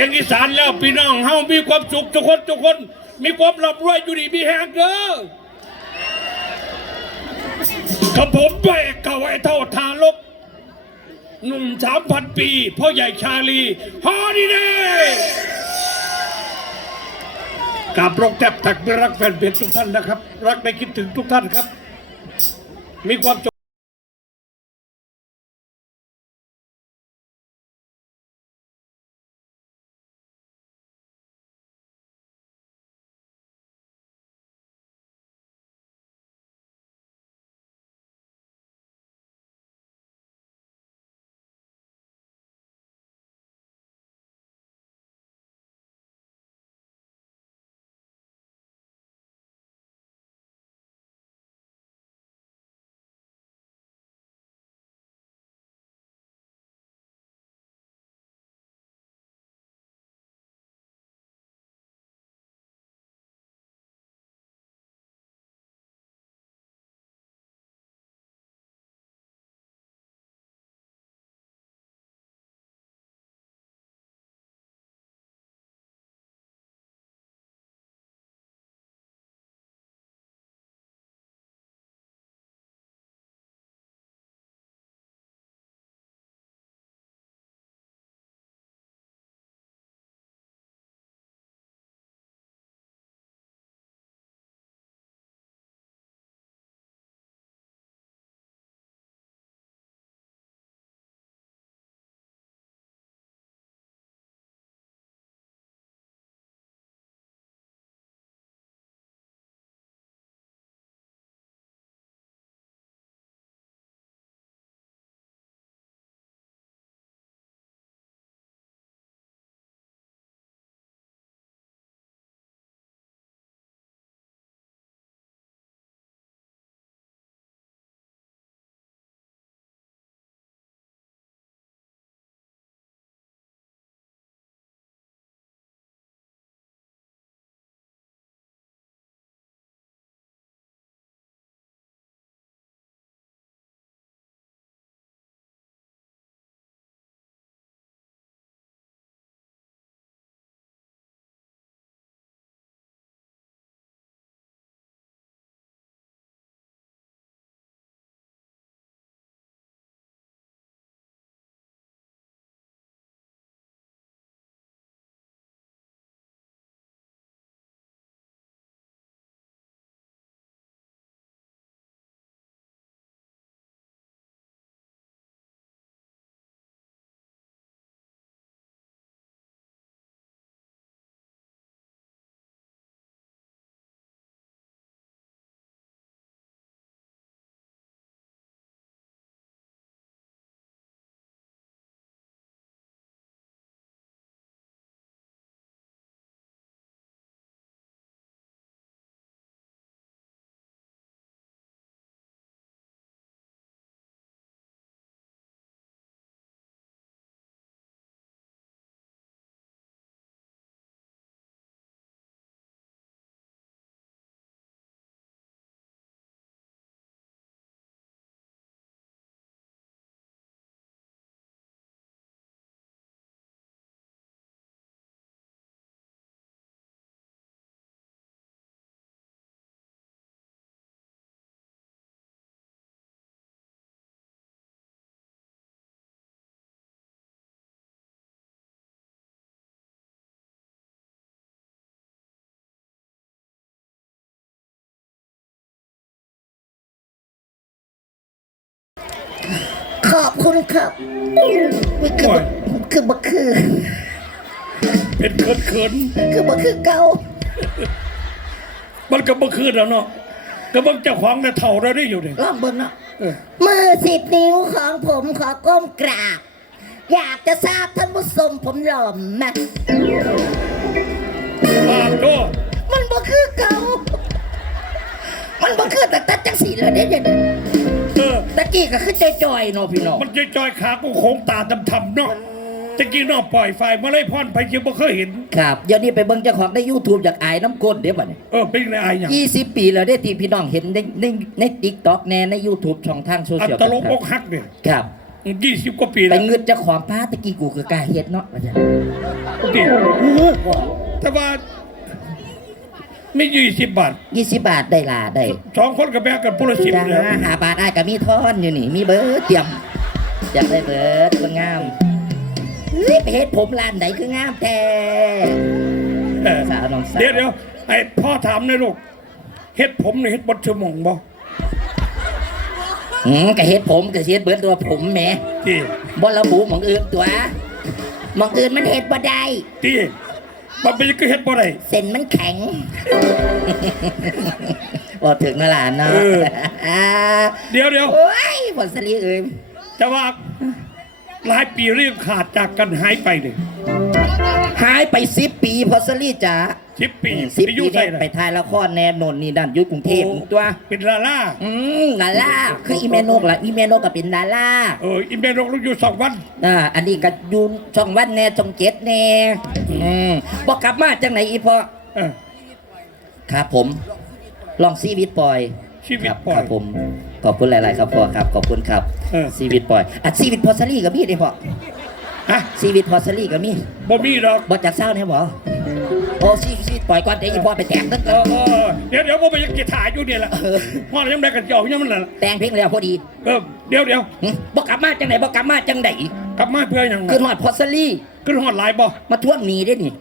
สียงอีสานแล้วพี่น้องเฮามีความสุขทุกคนทุกคน มีความร่ำรวยอยู่ดีมีแหงเด้อกับผมไปก่าไอ้เท่าทารกหนุ่มสามพันปีพ่อใหญ่ชาลีฮอดีเดย์กราบรองแทบถักไม่รักแฟนเพจทุกท่านนะครับ รักในคิดถึงทุกท่านครับ มีความ ขขอบคุณครับคือบ่คือบ่คือเป็นเขินเขินคือบ่คือเก่าๆมันก็บ่คืนแล้วเนาะก็บังเจ้าของแต่เท่าเราได้อยู่เนี่ยลองเบิ่งเนาะเออมือสิบนิ้วของผมขอก้มกราบ อยากจะทราบท่านผู้ชมผมหล่อไหมปากโตมันบ่คือเก่ามันบ่คือแต่ตัดจังสีเลยเด้เดี๋ยวนี้เออ ตะกี้ก็คือจอยๆเนาะพี่น้องมันจอยๆขากูโค้งตาทำๆเนาะตะกี้เนาะปล่อยไฟมาเลยพ่อนไปยังบ่เคยเห็น ครับเดี๋ยวนี้ไปเบิ่งเจ้าของใน YouTube จากอายน้ำก้นเดี๋ยวบัดนี้เออเป็นไงอายอย่าง20ปีแล้วได้ที่พี่น้องเห็นในในใน TikTok แน่ใน YouTube ช่องทางโซอัเชียลตลกคอรับกหักเนี่ยครับยี่สิบกว่าปีไปแล้วเงืดเจะของป้าตะกี้กูก็กล้าเฮ็ดเนาะว่าจังติแต่ว่า ไม่ยี่สิบบาทยี่สิบบาทได้ล่ะได้สองคนกับแบกกันพละสิบจ้าแล้วหาบาทอ้ายก็มีทอนอยู่นี่ มีเบิร์ดเตรียมอยากได้เบิร์ดคนงามเฮ้ยไปเฮ็ดผมร้านไหนคืองามแท้เออสาวน้องสาวเดี๋ยวเดี๋ยวไอ้พ่อถามหนะลูกเฮ็ดผมเนี่ยเฮ็ดบดชั่วโมงบ่อืมก็เฮ็ดผมก็เฮ็ดเบิร์ดตัวผมแหมที่บ่ระบุหมองอื่นตัวหมองอื่นมันเฮ็ดบ่ได้ที่ มันเป็นก็เฮ็ดบ่ได้เส้นมันแข็งบ่ถึงนั่นล่ะเนาะเออเดี๋ยวเดี๋ยวโอ้ยผลสลีเอ้ย แต่ว่าหลายปีเรื่องขาดจากกันหายไปเลยหายไปสิบปีพอสลีจ๋าสิบปีสิบไปอปียุ่เนี่ยใส่ไปถ่ายละครแนนนนี่ดันอยุกรุงเทพตัวเป็นลาล่าอืมดาราคืออีเมโนกล่ะอีเมโนกก็เป็นดาราเอออินเมนกลูกอยู่สองวันอ่าอันนี้ก็อยูช่องวันแน่ช่องเจ็ดแน่อืมบอกกลับมาจังไหนอีพอเออครับผม ลองชีวิตปล่อยชีวิตครับปล่อยครับผมขอบคุณหลาย ๆ ครับพ่อครับขอบคุณครับเออชีวิตปล่อยอะชีวิตพอสลีก็มีเด้พ่อ ฮะชีวิตพอสลีก็มีบ่มีหรอกบ่จากเศร้าเนี่ยบ่โอ้ชีวิตปล่อยก่อนเดี๋ยวอีพ่อไปแต่งตั้งเอก่ออนเออเดี๋ยวเดี๋ยวผมไปยังกีถ่ายอยู่เนี่ยแหละพ่อยังได้กันจอกยังมันน่ะแต่งเพลงแล้วพอดีเออเดี๋ยวเดี๋ยวหึบ่กลับมาจังไหนบ่กลับมาจังไหนกลับมาเพื่อหยังคือหอดพอสลีขึ้นหอดหลายบ่มาทวงหนี้ได้นี่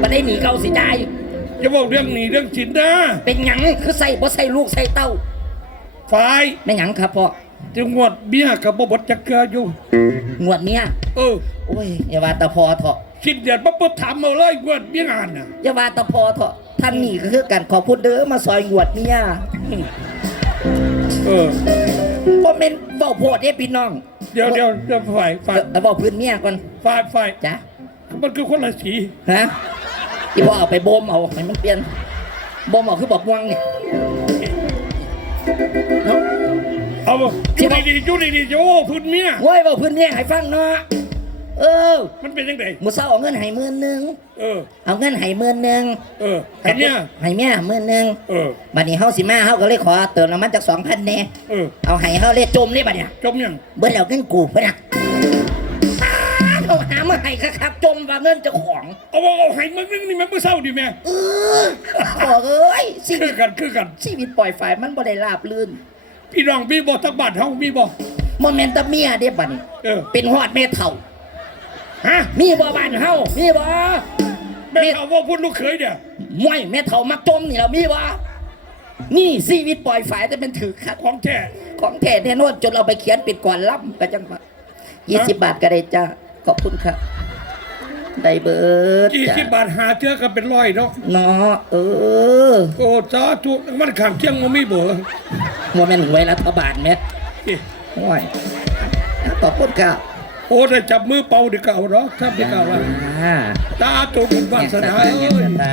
บ่ได้หนีเก่าสิได้อย่าบอกเรื่องหนี้เรื่องสินนะเป็นหยังคือใส่บ่ใส่ลูกใส่เต้าฝ่ายแม่หยังครับพ่อ จังหวัดเบี้ยกับบ่บดจักเกลืออยู่ งวดเนี้ยเออ โอ้ยอย่าว่าแตะพอเถอะสิ้นเดือนปั๊บปั๊บถามเอาเลยงวดเบี้ยงานน่ะอย่าว่าแตะพอเถอะท่านนี่ก็คือกันขอพูดเด้อมาซอยงวดเนี้ยเออ บ่แม่นเว้าโพดเด้พี่น้องเดี๋ยวเดี๋ยวเดี๋ยวฝ่ายฝ่ายเดี๋ยวเว้าพื้นเมียก่อนฝ่ายฝ่ายจ้ะมันคือคนละสีฮะอีพ่อเอาไปบ่มเอาให้มันเปลี่ยนบ่มเอาคือบอกม่วงนี่เอา บ่อยู่ดีๆอยู่ดีๆจะโอ้พื้นเมียโว้ยเว้าพื้นเมียให้ฟังเนาะเออมันเป็นยังไงมื้อเช้าเอาเงินให้หมื่นหนึงเออ เอาเงินให้หมื่นหนึงเออไอ้เนี่ยให้เมียหมื่นหนึงเออบัดนี้เฮาสิมาเฮาก็เลยขอเติมน้ำมันจาก2,000แน่เออเอาให้เฮาเลยจมเลยบัดเนี่ยจมยังเบิดแล้วเงินกูเพิ่นน่ะเอาหามาให้ครับจมว่าเงินเจ้าของเอาเอาเอาให้มึงนึงนี่แม่เมื่อเช้าดิแม่เออบอกเอ้ยชีคืวิอตกันคือกันชีวิตปล่อยฝ่ายมันบ่ได้ราบรื่น พี่น้องมีบ่ทักบ้านเฮามีบ่โมเมนต์เมียเด้บัดนี้เออเป็นฮอดแม่เฒ่า ฮะมีบ่บ้านเฮามีบ่แม่เอาว่าพูดลูกเขยเนี่ยมวยแม่เฒ่ามักจมนี่แล้วมีบ่นี่ชีวิตปล่อยฝ่ายแต่เป็นถือคัดของแท้ของแท้แน่นอนจนเราไปเขียนเป็นก่อนล่ำก็จังว่า20บาทก็ได้จ้าขอบคุณครับ ได้เบิดกี่จ้ะสิบบาทหาเจอกันเป็นร้อยเนาะเนาะเออโอ้สาธุมันข้างเที่ยงมันมีเบ่ว่าแม่นหวยรัฐบาลไหมเอ๊ะโอ้ยขอบคุณครับโอ้ได้จับมือเป่าดีเก่าเนาะถ้าดีเก่าว่าอ่าตาตัวบุญวาสนาแง่เอ้สตาแง่ยสตา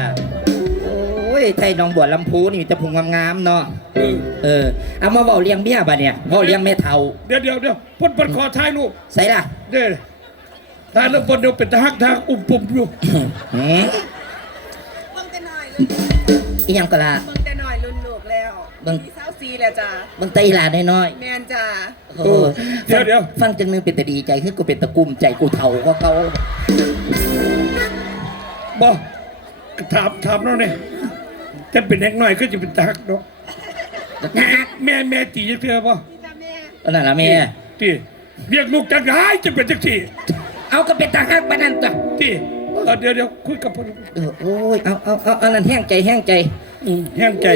โอ้ยไทยหน้องบัวลำพูนี่จะพุงงามๆเนาะ เออเออ เอามาเบาเลี้ยงเมียบ่ะเนี่ยเบาเลี้ยงแม่เฒ่า เดี๋ยวเดี๋ยวเดี๋ยวพ่นพ่นขอถ่ายรูปใส่ล่ะ เด้อ ถ่ายแล้วพ่นเดียวเป็นทหารทางอุ้มปุ่มอยู่หืมเบิ่งแต่น้อยอีหยังก็ละ เบิ่งแต่น้อยรุ่นลูกแล้วเบิ่ง มีสาซีแล้วจ้าเบิ่งไตหลานน้อยแมนจ้าๆโอ้เดี๋ยวเดี๋ยวฟังจังนึงเป็นตาดีใจคือกูเป็นตะกุมใจกูเฒ่าก็เขาบ่ถามถามแล้วเนี่ยจะเป็นเด็กน้อยก็จะเป็นทหารเนาะแม่แม่แม่ตีจะเทือบ่พี่จ้าแม่นั่นล่ะแม่ ตีเรียกลูกจังไงจะเป็นจังสี่ เอาก็เป็นตาฮักปานนั้นตัวตีเออเดี๋ยวเดี๋ยวคุยกับพ่อเออโอ้ยเอาเอาเอาเอานั่นแห้งใจแห้งใจอืมแห้งใจ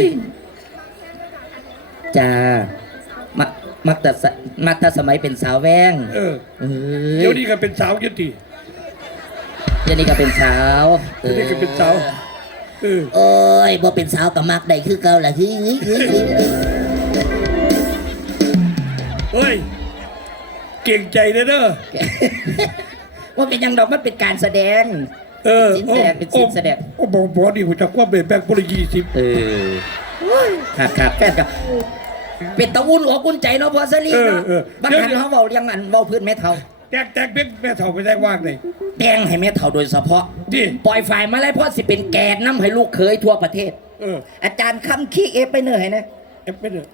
จ้ามักมักแต่สมักแต่สมัยเป็นสาวแว้งเออเออเดี๋ยวนี้ก็เป็นสาวยุติเดี๋ยวนี้ก็เป็นสาวเดี๋ยวนี้ก็เป็นสาวเออโอ้ยบ่เป็นสาวก็มักได้คือเก่าล่ะคือคือคือคือเฮ้ยเก่งใจเด้อเด้อ ว่าเป็นหยังดอกมันเป็นการแสดง เออสินแสดงเป็นสินแสดง โอ้บอกบอกดิหัวจักว่าเบรแบกบริยีสิบเออครับครับแฟนกับเป็นตะอุ่นอกอุ่นใจเนาะพอสลีเนาะบางครั้งเขาเว้าเรียงอันเว้าพื้นแม่เฒ่าแตกแตกเป็นแม่เฒ่าไปแตกว่างเลยแป้งให้แม่เฒ่าโดยเฉพาะ ดิปล่อยฝ่ายมาแล้วเพราะสิเป็นแกนน้ำให้ลูกเคยทั่วประเทศ เอออาจารย์คำขี้เอฟไปเหนื่อยนะเอฟไม่เด้อ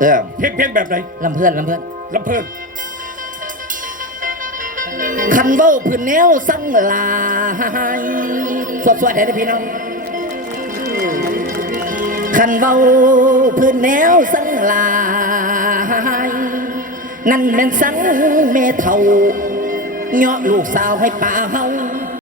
เออเพลงเพลงแบบไหนลำเพื่อนลำเพื่อนลำเพิ่น คันเว้าพื้นแนวสั่งลายสวดสวดให้ได้พี่น้องคันเว้าพื้นแนวสั่งลายนั่นเป็นสังเมเท่าเหาะลูกสาวให้ป่าเฮา